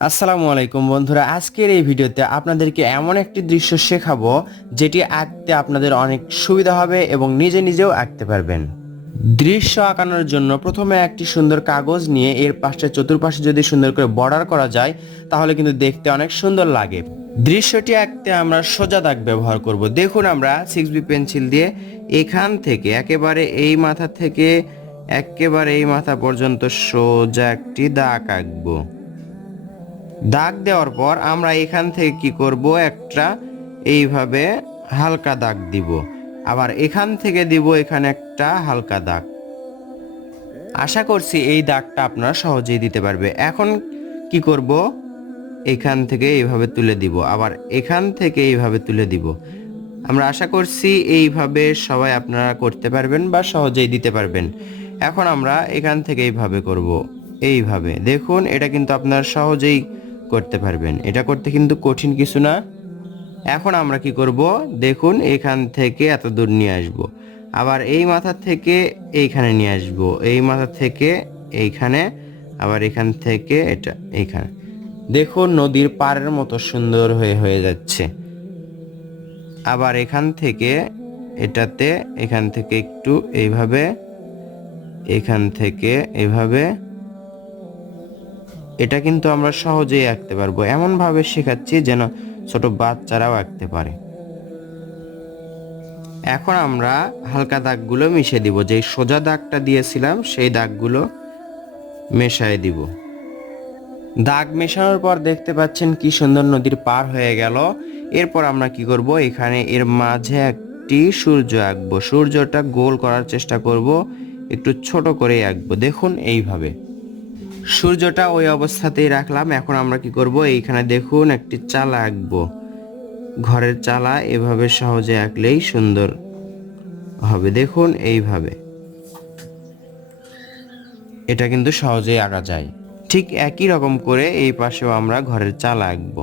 আসসালামু আলাইকুম বন্ধুরা, আজকের এই ভিডিওতে আপনাদেরকে এমন একটি দৃশ্য শেখাবো যেটি আঁকতে আপনাদের অনেক সুবিধা হবে এবং নিজে নিজেও আঁকতে পারবেন। দৃশ্য আঁকানোর জন্য প্রথমে একটি সুন্দর কাগজ নিয়ে এর পাশে চতুর্পাশে যদি সুন্দর করে বর্ডার করা যায় তাহলে কিন্তু দেখতে অনেক সুন্দর লাগে। দৃশ্যটি আঁকতে আমরা সোজা দাগ ব্যবহার করব। দেখুন, আমরা 6B পেন্সিল দিয়ে এখান থেকে একেবারে এই মাথা থেকে একেবারে এই মাথা পর্যন্ত সোজা একটি দাগ আঁকবো। দাগ দেওয়ার পর আমরা এখান থেকে কি করব, একটা এইভাবে হালকা দাগ দিব, আবার এখান থেকে দিব এখানে একটা হালকা দাগ। আশা করছি এই দাগটা আপনারা সহজেই দিতে পারবে। এখন কি করব, এখান থেকে এইভাবে তুলে দিব, আবার এখান থেকে এইভাবে তুলে দিব। আমরা আশা করছি এইভাবে সবাই আপনারা করতে পারবেন বা সহজেই দিতে পারবেন। এখন আমরা এখান থেকে এইভাবে করব, এইভাবে। দেখুন, এটা কিন্তু আপনারা সহজেই করতে পারবেন, এটা করতে কিন্তু কঠিন কিছু না। এখন আমরা কি করব, দেখুন এখান থেকে এত দূর নিয়ে আসব, আবার এই মাথা থেকে এইখানে নিয়ে আসব, এই মাথা থেকে এইখানে, আবার এখান থেকে এটা এইখানে। দেখুন নদীর পাড়ের মতো সুন্দর হয়ে যাচ্ছে। আবার এখান থেকে এটাতে, এখান থেকে একটু এইভাবে, এখান থেকে এইভাবে। এটা কিন্তু আমরা সহজেই আঁকতে পারবো, এমন ভাবে শেখাচ্ছি যেন ছোট বাচ্চারাও আঁকতে পারে। এখন আমরা হালকা দাগগুলো মিশিয়ে দিব, যে সোজা দাগটা দিয়েছিলাম সেই দাগগুলো মেশায় দিব। দাগ মেশানোর পর দেখতে পাচ্ছেন কি সুন্দর নদীর পার হয়ে গেল। এরপর আমরা কি করব, এখানে এর মাঝে একটি সূর্য আঁকবো। সূর্যটা গোল করার চেষ্টা করব, একটু ছোট করে আঁকবো। দেখুন এইভাবে সূর্যটা ওই অবস্থাতেই রাখলাম। এখন আমরা কি করব, এইখানে দেখুন একটি চালা আঁকবো, ঘরের চালা। এভাবে সহজে আঁকলেই সুন্দর হবে। দেখুন এইভাবে, এটা কিন্তু সহজেই আঁকা যায়। ঠিক একই রকম করে এই পাশেও আমরা ঘরের চালা আঁকবো।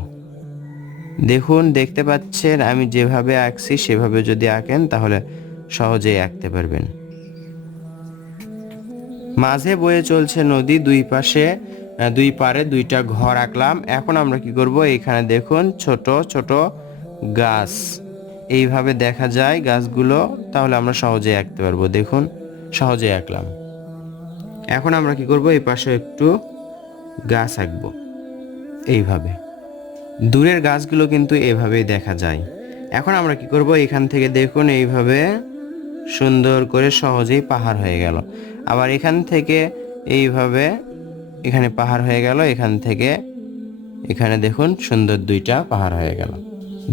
দেখুন, দেখতে পাচ্ছেন আমি যেভাবে আঁকছি সেভাবে যদি আঁকেন তাহলে সহজেই আঁকতে পারবেন। মাঝে বয়ে চলছে নদী, দুই পারে দুইটা ঘর আঁকলাম। এখন আমরা কি করব, এখানে দেখুন ছোট ছোট গাছ এইভাবে দেখা যায় গাছগুলো, তাহলে আমরা সহজেই আঁকতে পারবো। দেখুন সহজেই আঁকলাম। এখন আমরা কি করব, এই পাশে একটু গাছ আঁকবো এইভাবে। দূরের গাছগুলো কিন্তু এভাবেই দেখা যায়। এখন আমরা কি করব, এখান থেকে দেখুন এইভাবে সুন্দর করে সহজেই পাহাড় হয়ে গেল। আবার এখান থেকে এইভাবে এখানে পাহাড় হয়ে গেল, এখান থেকে এখানে দেখুন সুন্দর দুইটা পাহাড় হয়ে গেল।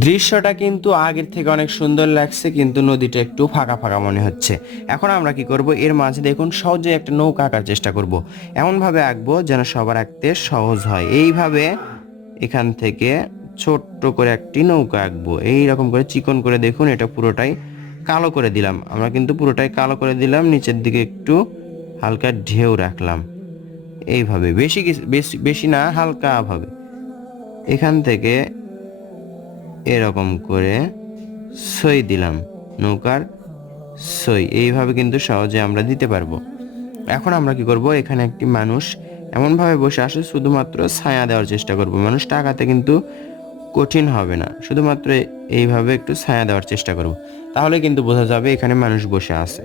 দৃশ্যটা কিন্তু আগের থেকে অনেক সুন্দর লাগছে, কিন্তু নদীটা একটু ফাঁকা ফাঁকা মনে হচ্ছে। এখন আমরা কি করব, এর মাঝে দেখুন সহজে একটা নৌকা আঁকার চেষ্টা করব। এমনভাবে আঁকবো যেন সবার আঁকতে সহজ হয়। এইভাবে এখান থেকে ছোট্ট করে একটি নৌকা আঁকবো, এইরকম করে চিকন করে। দেখুন এটা পুরোটাই কালো করে দিলাম, আমরা কিন্তু পুরোটাই কালো করে দিলাম। নিচের দিকে একটু হালকা ঢেউ রাখলাম, এইভাবে। বেশি বেশি বেশি না, হালকা ভাবে। এখান থেকে এরকম করে সই দিলাম, নৌকার সই। এইভাবে কিন্তু সহজে আমরা দিতে পারবো। এখন আমরা কি করব, এখানে একটি মানুষ এমনভাবে বসে আসে, শুধুমাত্র ছায়া দেওয়ার চেষ্টা করব। মানুষটা আঁকাতে কিন্তু কঠিন হবে না, শুধুমাত্র এইভাবে একটু ছায়া দেওয়ার চেষ্টা করব, তাহলে কিন্তু বোঝা যাবে এখানে মানুষ বসে আছে।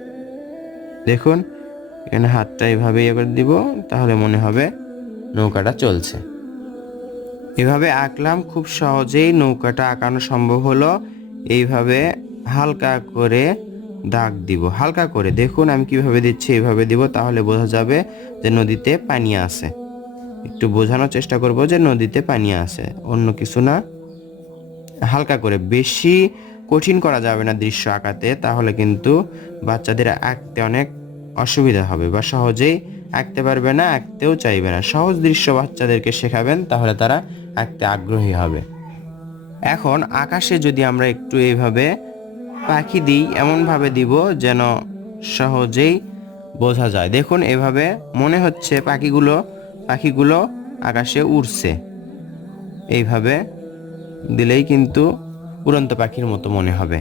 দেখুন এখানে হাতটা এইভাবে ইয়ে করে দিব, তাহলে মনে হবে নৌকাটা চলছে। এভাবে আঁকলাম, খুব সহজেই নৌকাটা আঁকানো সম্ভব হলো। এইভাবে হালকা করে দাগ দিব, হালকা করে। দেখুন আমি কিভাবে দিচ্ছি, এইভাবে দিব, তাহলে বোঝা যাবে যে নদীতে পানি আছে। একটু বোঝানোর চেষ্টা করব যে নদীতে পানি আছে, অন্য কিছু না। হালকা করে, বেশি কঠিন করা যাবে না দৃশ্য আঁকাতে, তাহলে কিন্তু বাচ্চাদের আঁকতে অনেক অসুবিধা হবে বা সহজেই আঁকতে পারবে না, আঁকতেও চাইবে না। সহজ দৃশ্য বাচ্চাদেরকে শেখাবেন, তাহলে তারা আঁকতে আগ্রহী হবে। এখন আকাশে যদি আমরা একটু এইভাবে পাখি দিই, এমনভাবে দিব যেন সহজেই বোঝা যায়। দেখুন এভাবে মনে হচ্ছে পাখিগুলো আকাশে উড়ছে। এইভাবে দিলেই কিন্তু উড়ন্ত পাখির মতো মনে হবে।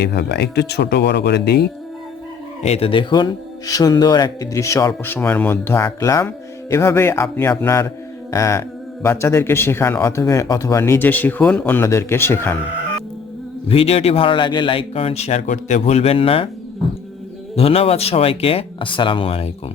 এইভাবে একটু ছোট বড় করে দিই। এই তো দেখুন সুন্দর একটি দৃশ্য অল্প সময়ের মধ্যে আঁকলাম। এভাবে আপনি আপনার বাচ্চাদেরকে শেখান অথবা নিজে শিখুন, অন্যদেরকে শেখান। ভিডিওটি ভালো লাগলে লাইক কমেন্ট শেয়ার করতে ভুলবেন না। ধন্যবাদ সবাইকে। আসসালামু আলাইকুম।